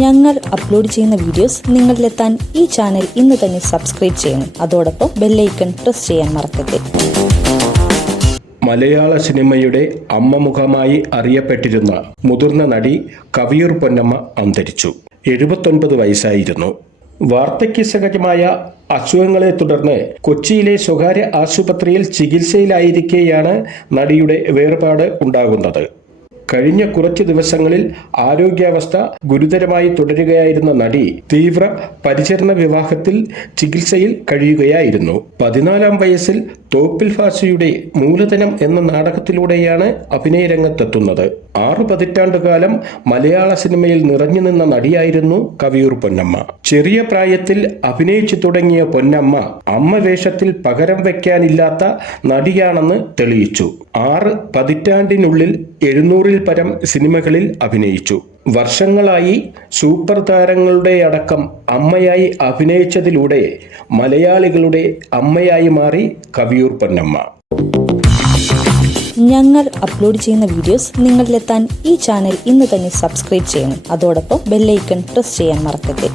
ഞങ്ങൾ അപ്ലോഡ് ചെയ്യുന്ന വീഡിയോസ് നിങ്ങളിലെത്താൻ ഈ ചാനൽ ഇന്ന് തന്നെ സബ്സ്ക്രൈബ് ചെയ്യണം. അതോടൊപ്പം ബെല്ലൈക്കൺ പ്രസ് ചെയ്യാൻ മറക്കരുത്. മലയാള സിനിമയുടെ അമ്മമുഖമായി അറിയപ്പെട്ടിരുന്ന മുതിർന്ന നടി കവിയൂർ പൊന്നമ്മ അന്തരിച്ചു. 79 വയസ്സായിരുന്നു. വാർദ്ധക്യസഹജമായ അസുഖങ്ങളെ തുടർന്ന് കൊച്ചിയിലെ സ്വകാര്യ ആശുപത്രിയിൽ ചികിത്സയിലായിരിക്കെയാണ് നടിയുടെ വേർപാട് ഉണ്ടാകുന്നത്. കഴിഞ്ഞ കുറച്ച് ദിവസങ്ങളിൽ ആരോഗ്യാവസ്ഥ ഗുരുതരമായി തുടരുകയായിരുന്ന നടി തീവ്ര പരിചരണ വിഭാഗത്തിൽ ചികിത്സയിൽ കഴിയുകയായിരുന്നു. 14-ാം വയസ്സിൽ തോപ്പിൽ ഭാസിയുടെ മൂലധനം എന്ന നാടകത്തിലൂടെയാണ് അഭിനയ രംഗത്തെത്തുന്നത്. 6 പതിറ്റാണ്ടുകാലം മലയാള സിനിമയിൽ നിറഞ്ഞു നിന്ന നടിയായിരുന്നു കവിയൂർ പൊന്നമ്മ. ചെറിയ പ്രായത്തിൽ അഭിനയിച്ചു തുടങ്ങിയ പൊന്നമ്മ അമ്മ വേഷത്തിൽ പകരം വയ്ക്കാനില്ലാത്ത നടിയാണെന്ന് തെളിയിച്ചു. 6 പതിറ്റാണ്ടിനുള്ളിൽ 700-ൽ പരം സിനിമകളിൽ അഭിനയിച്ചു. വർഷങ്ങളായി സൂപ്പർ താരങ്ങളുടെ അടക്കം അമ്മയായി അഭിനയിച്ചതിലൂടെ മലയാളികളുടെ അമ്മയായി മാറി കവിയൂർ പൊന്നമ്മ. ഞങ്ങൾ അപ്ലോഡ് ചെയ്യുന്ന വീഡിയോസ് നിങ്ങളിലെത്താൻ ഈ ചാനൽ ഇന്ന് തന്നെ സബ്സ്ക്രൈബ് ചെയ്യണം. അതോടൊപ്പം ബെല്ലൈക്കൺ പ്രസ് ചെയ്യാൻ മറക്കരുത്.